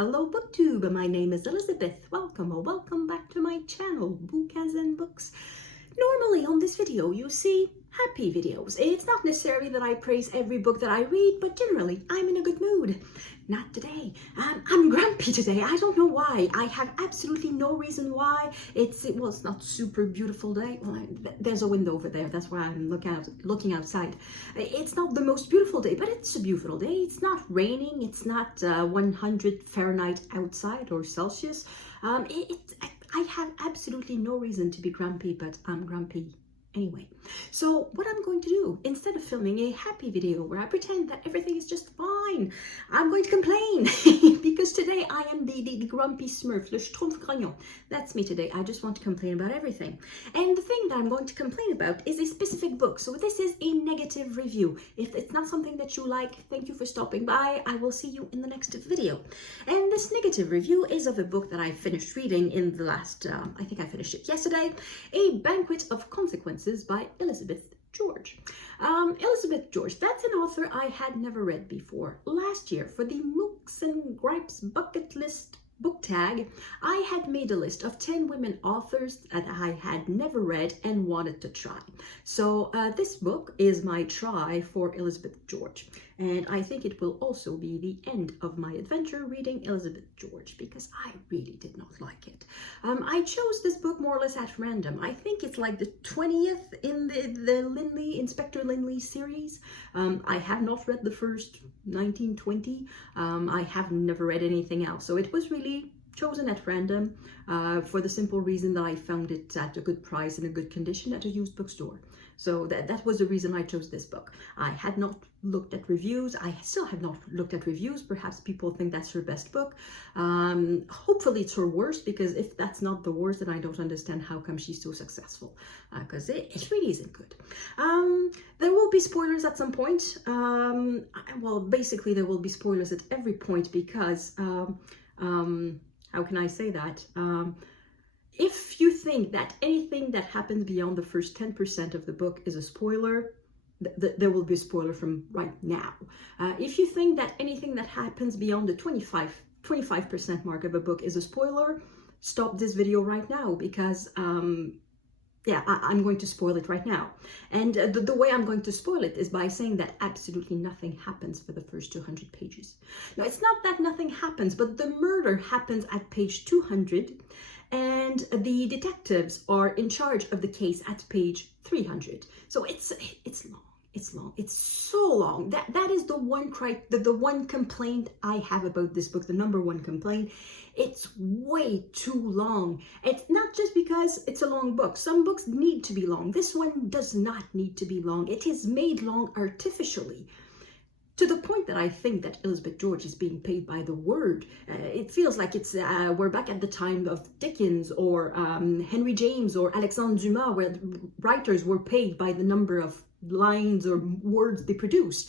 Hello BookTube, my name is Elizabeth. Welcome or welcome back to my channel, Bookas and Books. Normally on this video you see happy videos. It's not necessarily that I praise every book that I read, but generally I'm in a good mood. Not today. I'm grumpy today. I don't know why. I have absolutely no reason why. It's not super beautiful day. Well, there's a window over there. That's why I'm looking outside. It's not the most beautiful day, but it's a beautiful day. It's not raining. It's not 100 Fahrenheit outside or Celsius. I have absolutely no reason to be grumpy, but I'm grumpy anyway. So what I'm going to do, instead of filming a happy video where I pretend that everything is just fine, I'm going to complain because today I am the grumpy smurf, le schtroumpf-grognon. That's me today. I just want to complain about everything. And the thing that I'm going to complain about is a specific book. So this is a negative review. If it's not something that you like, thank you for stopping by. I will see you in the next video. And this negative review is of a book that I finished reading in the last, I think I finished it yesterday, A Banquet of Consequences by Elizabeth George. Elizabeth George, that's an author I had never read before. Last year, for the Mooks and Gripes bucket list book tag, I had made a list of 10 women authors that I had never read and wanted to try. So this book is my try for Elizabeth George. And I think it will also be the end of my adventure reading Elizabeth George, because I really did not like it. I chose this book more or less at random. I think it's like the 20th in the Inspector Lynley series. I have not read the first 1920. I have never read anything else. So it was really chosen at random for the simple reason that I found it at a good price and a good condition at a used bookstore. So that was the reason I chose this book. I had not looked at reviews. I still have not looked at reviews. Perhaps people think that's her best book. Hopefully it's her worst, because if that's not the worst, then I don't understand how come she's so successful, because it really isn't good. There will be spoilers at some point. Well, basically there will be spoilers at every point, because how can I say that? If you think that anything that happens beyond the first 10% of the book is a spoiler, there will be a spoiler from right now. If you think that anything that happens beyond the 25% mark of a book is a spoiler, stop this video right now, because yeah, I'm going to spoil it right now. And the way I'm going to spoil it is by saying that absolutely nothing happens for the first 200 pages. Now, it's not that nothing happens, but the murder happens at page 200, and the detectives are in charge of the case at page 300. So it's long. It's long. It's so long. That is the one complaint I have about this book. The number one complaint. It's way too long. It's not just because it's a long book. Some books need to be long. This one does not need to be long. It is made long artificially, to the point that I think that Elizabeth George is being paid by the word. It feels like it's we're back at the time of Dickens or Henry James or Alexandre Dumas, where writers were paid by the number of lines or words they produce.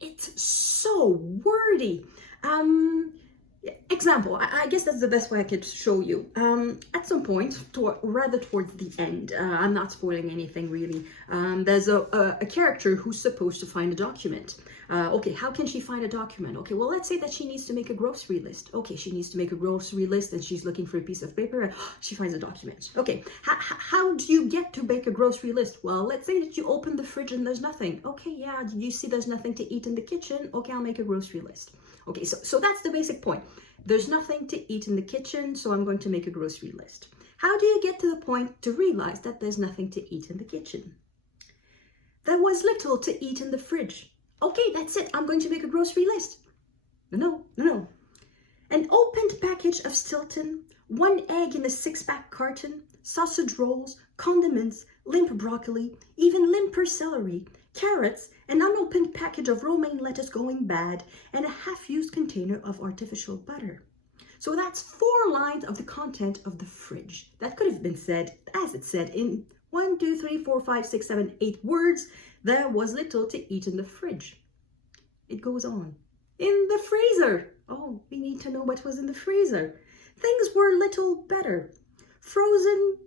It's so wordy. Example, I guess that's the best way I could show you. At some point, rather towards the end, I'm not spoiling anything really, there's a character who's supposed to find a document. Okay, how can she find a document? Okay, well, let's say that she needs to make a grocery list. Okay, she needs to make a grocery list and she's looking for a piece of paper and she finds a document. Okay, how do you get to make a grocery list? Well, let's say that you open the fridge and there's nothing. Okay, yeah, you see there's nothing to eat in the kitchen. Okay, I'll make a grocery list. Okay, so that's the basic point. There's nothing to eat in the kitchen, so I'm going to make a grocery list. How do you get to the point to realize that there's nothing to eat in the kitchen? There was little to eat in the fridge. Okay, that's it. I'm going to make a grocery list. No. An opened package of Stilton, 1 egg in a 6-pack carton, sausage rolls, condiments, limp broccoli, even limper celery, carrots, an unopened package of romaine lettuce going bad, and a half-used container of artificial butter. So that's 4 lines of the content of the fridge. That could have been said, as it said, in 1, 2, 3, 4, 5, 6, 7, 8 words. There was little to eat in the fridge. It goes on. In the freezer. Oh, we need to know what was in the freezer. Things were little better. Frozen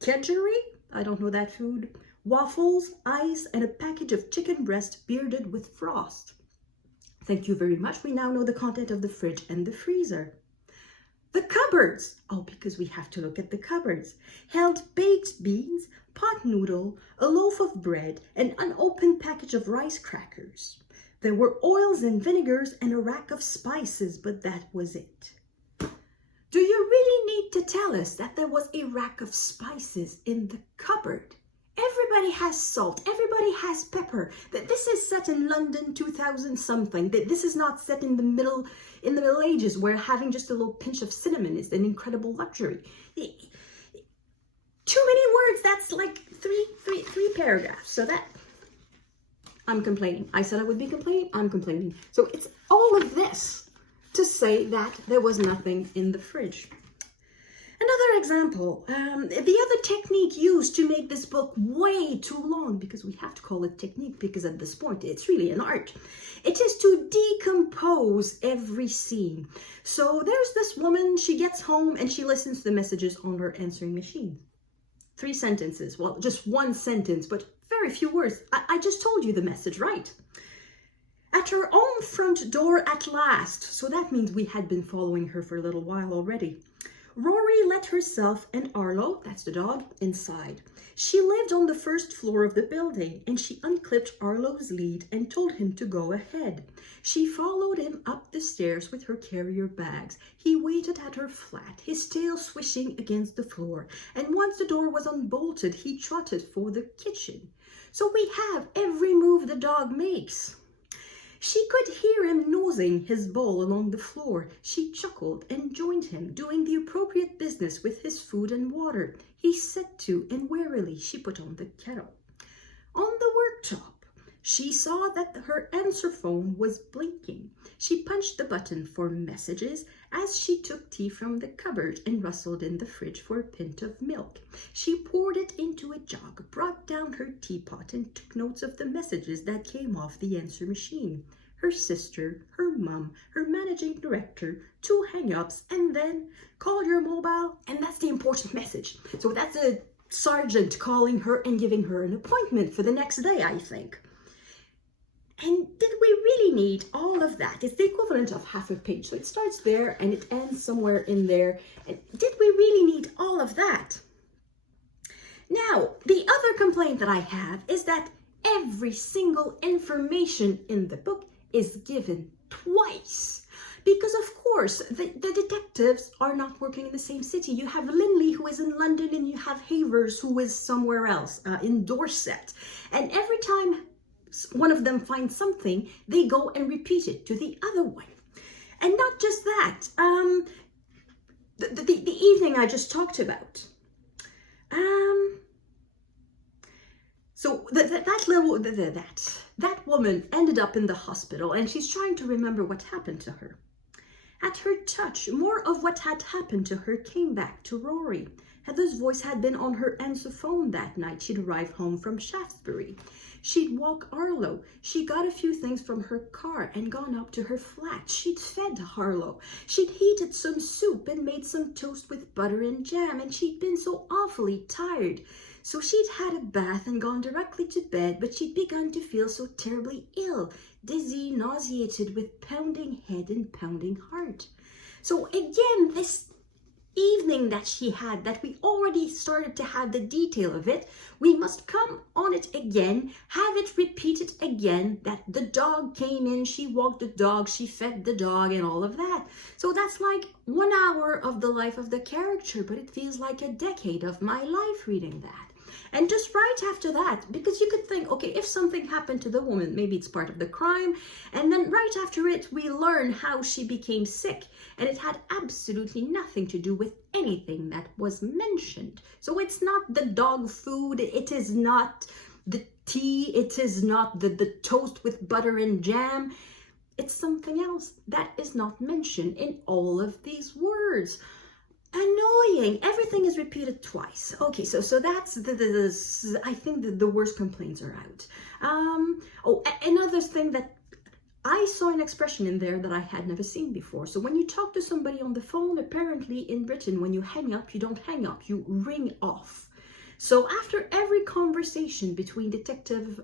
kedgeree? I don't know that food. Waffles, ice, and a package of chicken breast bearded with frost. Thank you very much. We now know the content of the fridge and the freezer. The cupboards, oh, because we have to look at the cupboards, held baked beans, pot noodle, a loaf of bread, an unopened package of rice crackers. There were oils and vinegars and a rack of spices, but that was it. Do you really need to tell us that there was a rack of spices in the cupboard? Everybody has salt, everybody has pepper. That this is set in London 2000 something. That this is not set in the Middle Ages, where having just a little pinch of cinnamon is an incredible luxury. Too many words. That's like three paragraphs. So that I'm complaining. I said I would be complaining. I'm complaining. So it's all of this to say that there was nothing in the fridge. Another example, the other technique used to make this book way too long, because we have to call it technique because at this point it's really an art, it is to decompose every scene. So there's this woman, she gets home and she listens to the messages on her answering machine. 3 sentences, well, just 1 sentence, but very few words. I just told you the message, right? At her own front door at last, so that means we had been following her for a little while already. Rory let herself and Arlo, that's the dog, inside. She lived on the 1st floor of the building, and she unclipped Arlo's lead and told him to go ahead. She followed him up the stairs with her carrier bags. He waited at her flat, his tail swishing against the floor, and once the door was unbolted, he trotted for the kitchen. So we have every move the dog makes. She could hear him nosing his bowl along the floor. She chuckled and joined him, doing the appropriate business with his food and water. He set to, and warily she put on the kettle. On the worktop, she saw that her answer phone was blinking. She punched the button for messages as she took tea from the cupboard and rustled in the fridge for a pint of milk. She poured it into a jug, brought down her teapot, and took notes of the messages that came off the answer machine. Her sister, her mum, her managing director, 2 hang-ups, and then call your mobile, and that's the important message. So that's a sergeant calling her and giving her an appointment for the next day, I think. And did we really need all of that? It's the equivalent of half a page. So it starts there and it ends somewhere in there. And did we really need all of that? Now, the other complaint that I have is that every single information in the book is given twice. Because of course, the detectives are not working in the same city. You have Linley, who is in London, and you have Havers, who is somewhere else, in Dorset. And every time one of them finds something, they go and repeat it to the other one. And not just that, the evening I just talked about. So that woman ended up in the hospital, and she's trying to remember what happened to her. At her touch, more of what had happened to her came back to Rory. Heather's voice had been on her answer phone that night she'd arrived home from Shaftesbury. She'd walk Arlo. She got a few things from her car and gone up to her flat. She'd fed Arlo. She'd heated some soup and made some toast with butter and jam, and she'd been so awfully tired. So she'd had a bath and gone directly to bed, but she'd begun to feel so terribly ill, dizzy, nauseated, with pounding head and pounding heart. So again, this evening that she had, that we already started to have the detail of it, we must come on it again, have it repeated again, that the dog came in, she walked the dog, she fed the dog, and all of that. So that's like 1 hour of the life of the character, but it feels like a decade of my life reading that. And just right after that, because you could think, okay, if something happened to the woman, maybe it's part of the crime. And then right after it, we learn how she became sick. And it had absolutely nothing to do with anything that was mentioned. So it's not the dog food. It is not the tea. It is not the toast with butter and jam. It's something else that is not mentioned in all of these words. Annoying. Everything is repeated twice. Okay, so that's I think that the worst complaints are out. Another thing that I saw an expression in there that I had never seen before. So when you talk to somebody on the phone, apparently in Britain, when you hang up, you don't hang up, you ring off. So after every conversation between Detective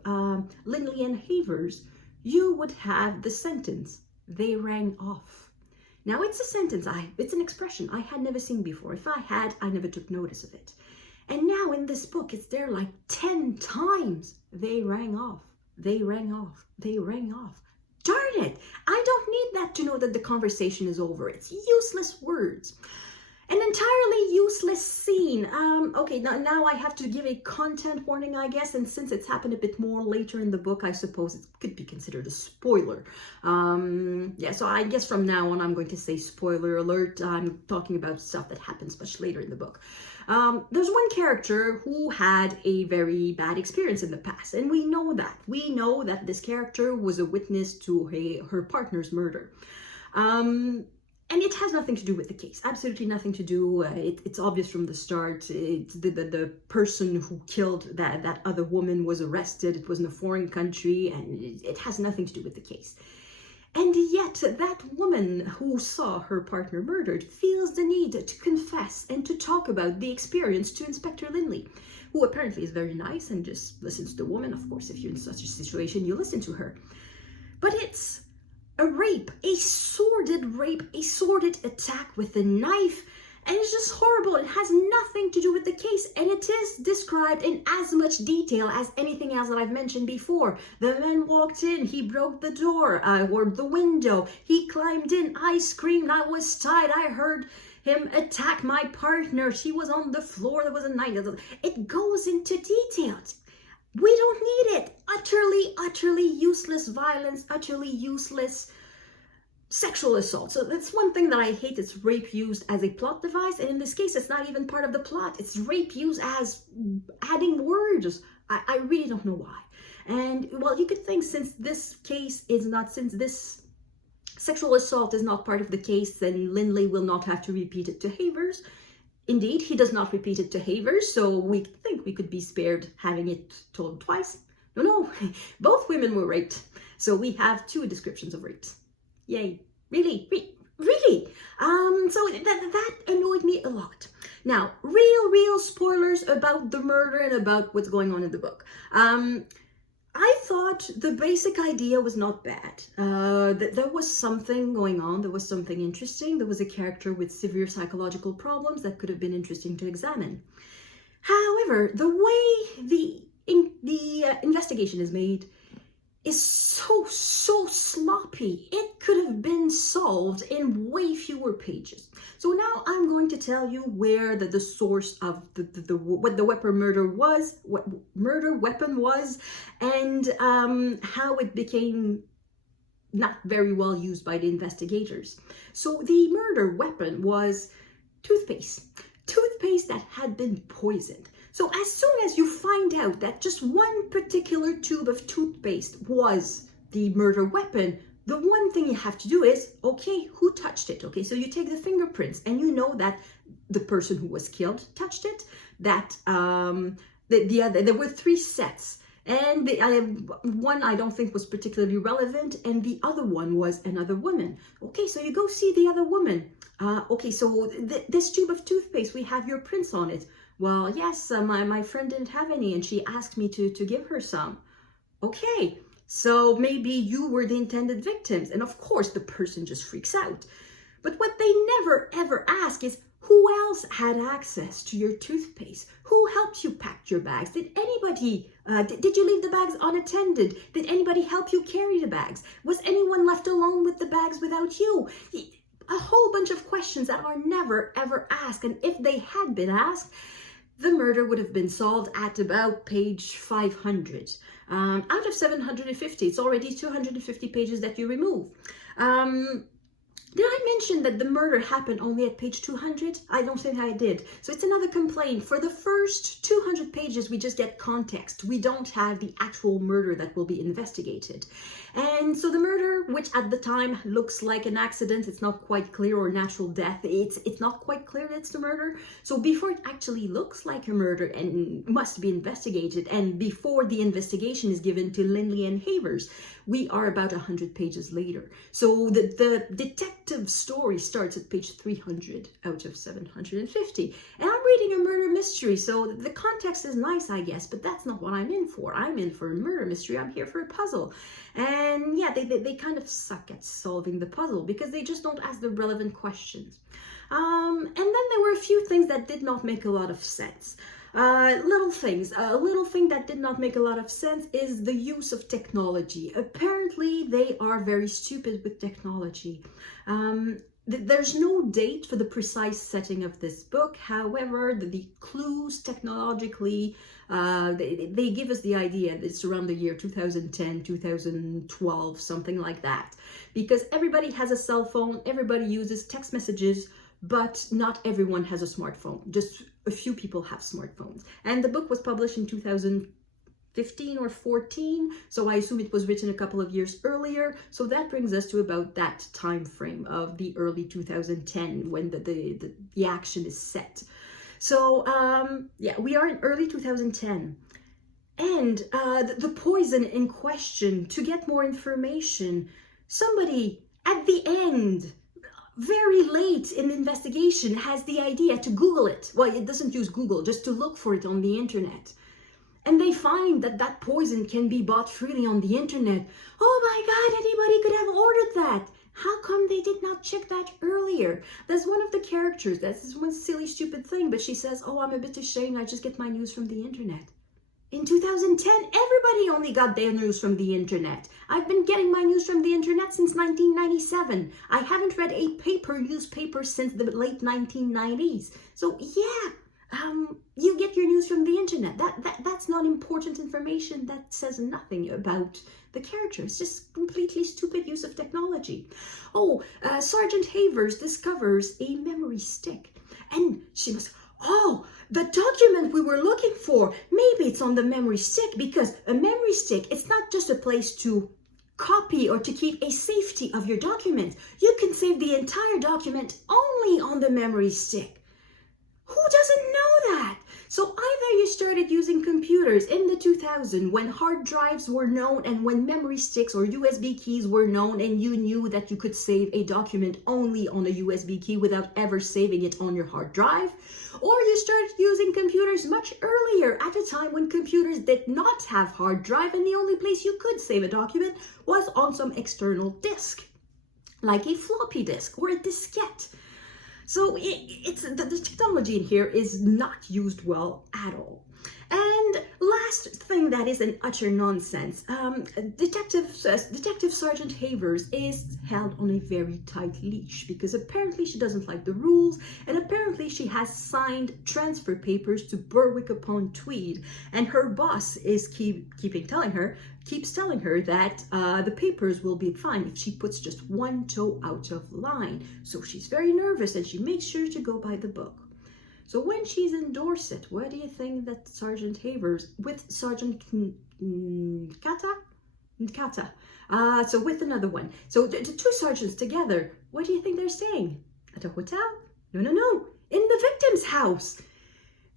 Linley and Havers, you would have the sentence, they rang off. Now it's a sentence, it's an expression I had never seen before. If I had, I never took notice of it. And now in this book, it's there like 10 times. They rang off, they rang off, they rang off. Darn it, I don't need that to know that the conversation is over. It's useless words. An entirely useless scene. Okay, now I have to give a content warning, I guess, and since it's happened a bit more later in the book, I suppose it could be considered a spoiler. Yeah, so I guess from now on, I'm going to say spoiler alert. I'm talking about stuff that happens much later in the book. There's one character who had a very bad experience in the past, and we know that. We know that this character was a witness to her partner's murder. And it has nothing to do with the case, absolutely nothing to do. It's obvious from the start. It's the person who killed that other woman was arrested. It was in a foreign country, and it has nothing to do with the case. And yet that woman who saw her partner murdered feels the need to confess and to talk about the experience to Inspector Lindley, who apparently is very nice and just listens to the woman. Of course, if you're in such a situation, you listen to her. But it's a rape, a sordid attack with a knife, and it's just horrible. It has nothing to do with the case, and it is described in as much detail as anything else that I've mentioned before. The man walked in, he broke the door or the window, he climbed in, I screamed, I was tied, I heard him attack my partner, she was on the floor, there was a knife. It goes into details. We don't need it. Utterly useless violence, utterly useless sexual assault. So that's one thing that I hate. It's rape used as a plot device. And in this case, it's not even part of the plot. It's rape used as adding words. I really don't know why. And well, you could think since this sexual assault is not part of the case, then Lindley will not have to repeat it to Havers. Indeed, he does not repeat it to Havers, so we think we could be spared having it told twice. No, both women were raped. So we have 2 descriptions of rapes. Yay. Really? So that annoyed me a lot. Now, real spoilers about the murder and about what's going on in the book. I thought the basic idea was not bad. There was something going on. There was something interesting. There was a character with severe psychological problems that could have been interesting to examine. However, the way the investigation is made is so sloppy. It could have been solved in way fewer pages. So now I'm going to tell you where the source of what the weapon weapon was, and how it became not very well used by the investigators. So the murder weapon was toothpaste that had been poisoned. So as soon as you find out that just one particular tube of toothpaste was the murder weapon, the one thing you have to do is, okay, who touched it? Okay, so you take the fingerprints and you know that the person who was killed touched it, that there were 3 sets. And one I don't think was particularly relevant, and the other one was another woman. Okay, so you go see the other woman. Okay, so this tube of toothpaste, we have your prints on it. Well, yes, my friend didn't have any, and she asked me to give her some. Okay, so maybe you were the intended victims, and of course the person just freaks out. But what they never ever ask is, who else had access to your toothpaste? Who helped you pack your bags? Did anybody, did you leave the bags unattended? Did anybody help you carry the bags? Was anyone left alone with the bags without you? A whole bunch of questions that are never ever asked, and if they had been asked, the murder would have been solved at about page 500. Out of 750, it's already 250 pages that you remove. Did I mention that the murder happened only at page 200? I don't think I did. So it's another complaint. For the first 200 pages, we just get context. We don't have the actual murder that will be investigated. And so the murder, which at the time looks like an accident, it's not quite clear, or natural death, it's not quite clear that it's the murder. So before it actually looks like a murder and must be investigated, and before the investigation is given to Lindley and Havers, we are about 100 pages later. So the detective story starts at page 300 out of 750. And I'm reading a murder mystery, so the context is nice, I guess, but that's not what I'm in for. I'm in for a murder mystery. I'm here for a puzzle. And yeah, they kind of suck at solving the puzzle because they just don't ask the relevant questions. And then there were a few things that did not make a lot of sense. Little things. A little thing that did not make a lot of sense is the use of technology. Apparently, they are very stupid with technology. There's no date for the precise setting of this book. However, the clues technologically, they give us the idea that it's around the year 2010, 2012, something like that. Because everybody has a cell phone, everybody uses text messages, but not everyone has a smartphone. Just a few people have smartphones. And the book was published in 2015 or 14, so I assume it was written a couple of years earlier. So that brings us to about that time frame of the early 2010 when the action is set. So yeah, we are in early 2010. And the poison in question, to get more information, somebody at the end, very late in the investigation, has the idea to Google it. Well, it doesn't use Google, just to look for it on the internet. And they find that that poison can be bought freely on the internet. Oh my God, anybody could have ordered that. How come they did not check that earlier? There's one of the characters, that's this one silly, stupid thing, but she says, oh, I'm a bit ashamed, I just get my news from the internet. In 2010, everybody only got their news from the internet. I've been getting my news from the internet since 1997. I haven't read a newspaper since the late 1990s. So yeah, you get your news from the internet. That's not important information. That says nothing about the character. It's just completely stupid use of technology. Oh, Sergeant Havers discovers a memory stick. And she was, oh, the document we were looking for, maybe it's on the memory stick, because a memory stick, it's not just a place to copy or to keep a safety of your document. You can save the entire document only on the memory stick. Who doesn't know that? So either you started using computers in the 2000s when hard drives were known and when memory sticks or USB keys were known, and you knew that you could save a document only on a USB key without ever saving it on your hard drive, or you started using computers much earlier at a time when computers did not have hard drive and the only place you could save a document was on some external disk, like a floppy disk or a diskette. So the technology in here is not used well at all. And last thing that is an utter nonsense, Detective Sergeant Havers is held on a very tight leash because apparently she doesn't like the rules, and apparently she has signed transfer papers to Berwick-upon-Tweed, and her boss is keeps telling her that the papers will be fine if she puts just one toe out of line. So she's very nervous and she makes sure to go by the book. So when she's in Dorset, what do you think that Sergeant Havers with Sergeant Nkata, so with another one, so the two sergeants together, where do you think they're staying? At a hotel? No, in the victim's house.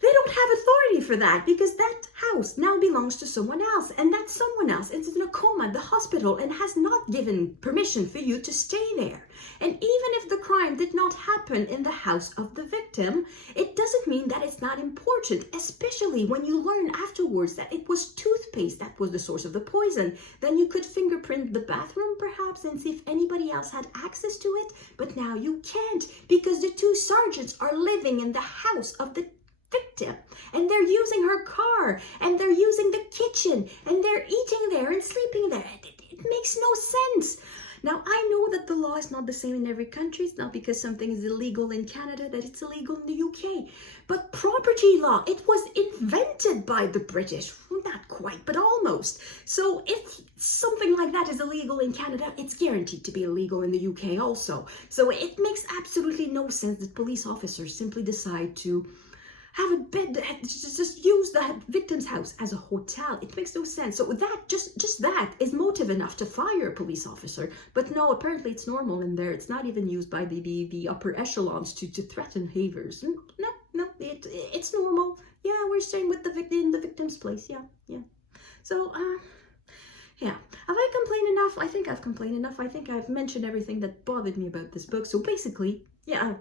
They don't have authority for that because that house now belongs to someone else, and that someone else is in a coma at the hospital and has not given permission for you to stay there. And even if the crime did not happen in the house of the victim, it doesn't mean that it's not important, especially when you learn afterwards that it was toothpaste that was the source of the poison. Then you could fingerprint the bathroom perhaps and see if anybody else had access to it, but now you can't because the two sergeants are living in the house of the victim, and they're using her car, and they're using the kitchen, and they're eating there and sleeping there. It makes no sense. Now, I know that the law is not the same in every country. It's not because something is illegal in Canada that it's illegal in the UK. But property law, it was invented by the British. Well, not quite, but almost. So if something like that is illegal in Canada, it's guaranteed to be illegal in the UK also. So it makes absolutely no sense that police officers simply decide to have a bed, just use the victim's house as a hotel. It makes no sense. So that, just that is motive enough to fire a police officer. But no, apparently it's normal in there. It's not even used by the upper echelons to threaten Havers. No, it's normal. Yeah, we're staying with the victim in the victim's place. Yeah. So, Yeah, have I complained enough? I think I've complained enough. I think I've mentioned everything that bothered me about this book. So basically, yeah,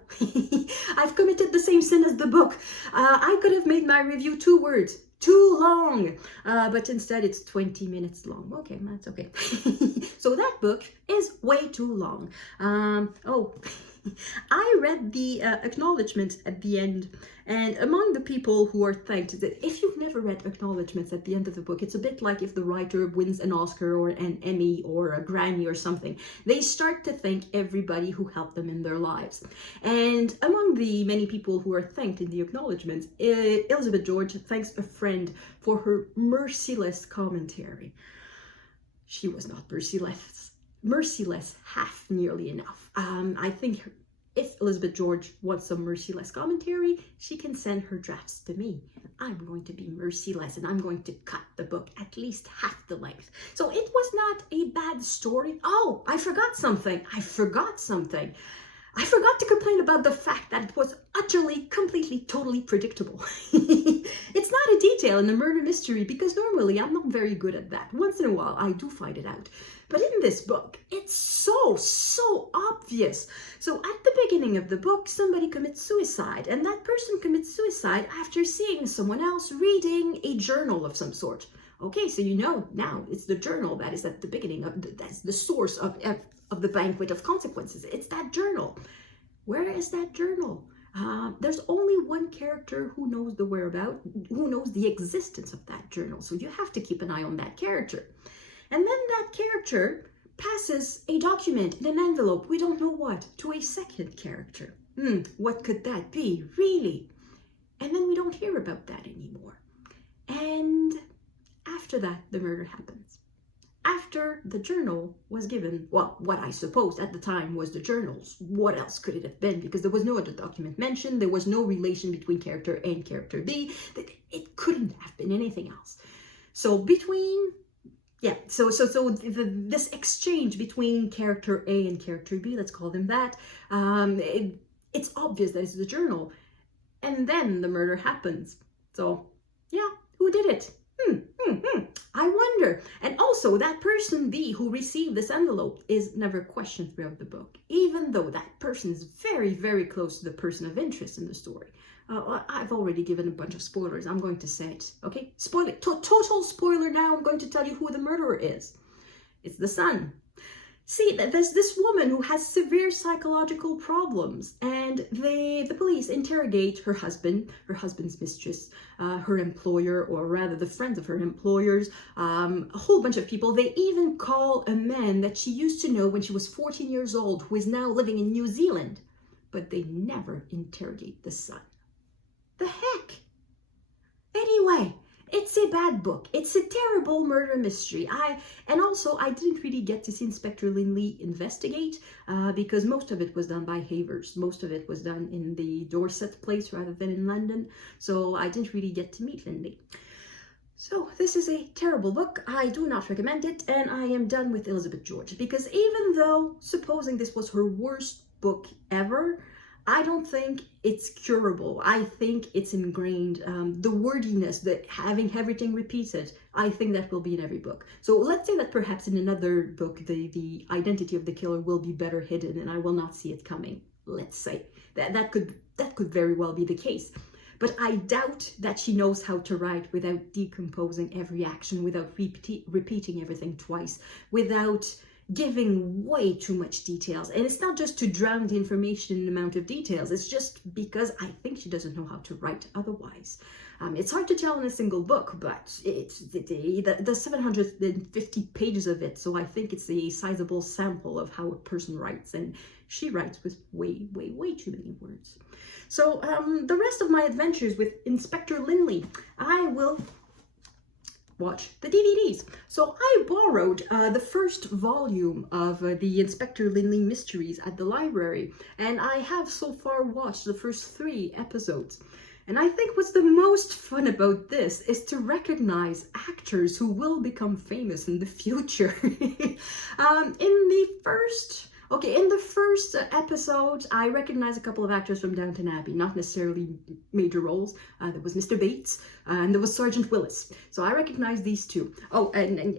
I've committed the same sin as the book. I could have made my review 2 words, too long, but instead it's 20 minutes long. Okay, that's okay. So that book is way too long. Oh, I read the acknowledgements at the end, and among the people who are thanked, that if you've never read acknowledgements at the end of the book, it's a bit like if the writer wins an Oscar or an Emmy or a Grammy or something. They start to thank everybody who helped them in their lives. And among the many people who are thanked in the acknowledgements, Elizabeth George thanks a friend for her merciless commentary. She was not merciless half nearly enough. I think if Elizabeth George wants some merciless commentary, she can send her drafts to me. I'm going to be merciless, and I'm going to cut the book at least half the length. So it was not a bad story. Oh, I forgot something. I forgot to complain about the fact that it was utterly, completely, totally predictable. It's not a detail in a murder mystery, because normally I'm not very good at that. Once in a while, I do find it out. But in this book, it's so obvious. So at the beginning of the book, somebody commits suicide, and that person commits suicide after seeing someone else reading a journal of some sort. Okay, so you know now it's the journal that is at the beginning of that's the source of the banquet of consequences. It's that journal. Where is that journal? There's only one character who knows the whereabouts, who knows the existence of that journal. So you have to keep an eye on that character. And then that character passes a document in an envelope, we don't know what, to a second character. What could that be, really? And then we don't hear about that anymore. And after that, the murder happens. After the journal was given, well, what I suppose at the time was the journals. What else could it have been? Because there was no other document mentioned. There was no relation between character A and character B. It couldn't have been anything else. So between... Yeah, so this exchange between character A and character B, let's call them that, it's obvious that it's the journal. And then the murder happens. So, yeah, who did it? I wonder. And also, that person B who received this envelope is never questioned throughout the book, even though that person is very, very close to the person of interest in the story. I've already given a bunch of spoilers. I'm going to say it, okay? Spoiler, total spoiler now. I'm going to tell you who the murderer is. It's the son. See, there's this woman who has severe psychological problems, and the police interrogate her husband's mistress, her employer, or rather the friends of her employers, a whole bunch of people. They even call a man that she used to know when she was 14 years old, who is now living in New Zealand, but they never interrogate the son. The heck? Anyway, it's a bad book. It's a terrible murder mystery. And also, I didn't really get to see Inspector Linley investigate because most of it was done by Havers. Most of it was done in the Dorset place rather than in London. So I didn't really get to meet Linley. So this is a terrible book. I do not recommend it, and I am done with Elizabeth George, because even though, supposing this was her worst book ever, I don't think it's curable. I think it's ingrained. The wordiness, having everything repeated, I think that will be in every book. So let's say that perhaps in another book, the identity of the killer will be better hidden and I will not see it coming. Let's say that could very well be the case. But I doubt that she knows how to write without decomposing every action, without repeating everything twice, without giving way too much details. And it's not just to drown the information in the amount of details, it's just because I think she doesn't know how to write otherwise. It's hard to tell in a single book, but it's the 750 pages of it, so I think it's a sizable sample of how a person writes, and she writes with way too many words. So the rest of my adventures with Inspector Linley, I will watch the DVDs. So I borrowed the first volume of the Inspector Linley mysteries at the library, and I have so far watched the first 3 episodes. And I think what's the most fun about this is to recognize actors who will become famous in the future. In the first, Okay, in the first episode, I recognized a couple of actors from Downton Abbey, not necessarily major roles. There was Mr. Bates, and there was Sergeant Willis. So I recognized these two. Oh, and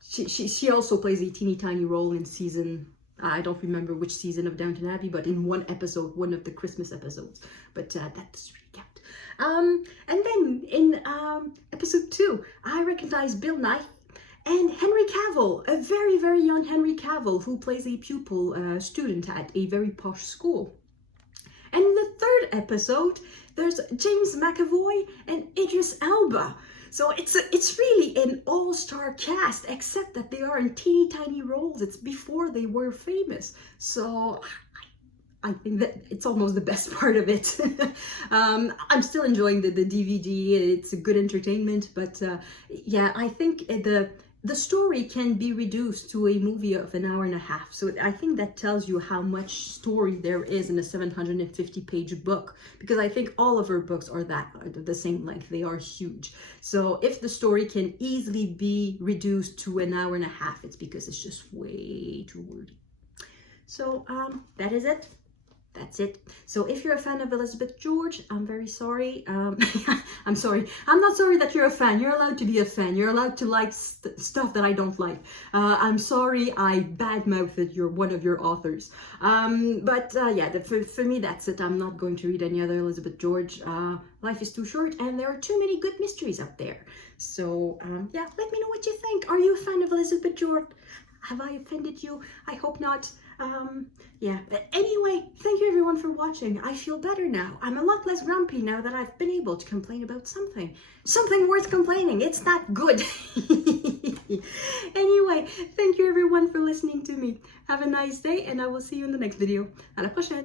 she also plays a teeny tiny role in season, I don't remember which season of Downton Abbey, but in one episode, one of the Christmas episodes. But that doesn't really count. And then in episode 2, I recognized Bill Nighy and Henry Cavill, a very, very young Henry Cavill, who plays a pupil student at a very posh school. And in the third episode, there's James McAvoy and Idris Elba. So it's really an all-star cast, except that they are in teeny tiny roles. It's before they were famous. So I think that it's almost the best part of it. I'm still enjoying the DVD. It's a good entertainment, but yeah, I think the story can be reduced to a movie of an hour and a half. So I think that tells you how much story there is in a 750-page book, because I think all of her books are the same length. They are huge. So if the story can easily be reduced to an hour and a half, it's because it's just way too wordy. So that is it. That's it. So if you're a fan of Elizabeth George, I'm very sorry. I'm sorry. I'm not sorry that you're a fan. You're allowed to be a fan. You're allowed to like stuff that I don't like. I'm sorry I badmouthed one of your authors. But yeah, for me, that's it. I'm not going to read any other Elizabeth George. Life is too short, and there are too many good mysteries out there. So yeah, let me know what you think. Are you a fan of Elizabeth George? Have I offended you? I hope not. Yeah, but anyway, thank you everyone for watching. I feel better now. I'm a lot less grumpy now that I've been able to complain about something worth complaining. It's that good. Anyway, thank you everyone for listening to me. Have a nice day, and I will see you in the next video. À la prochaine.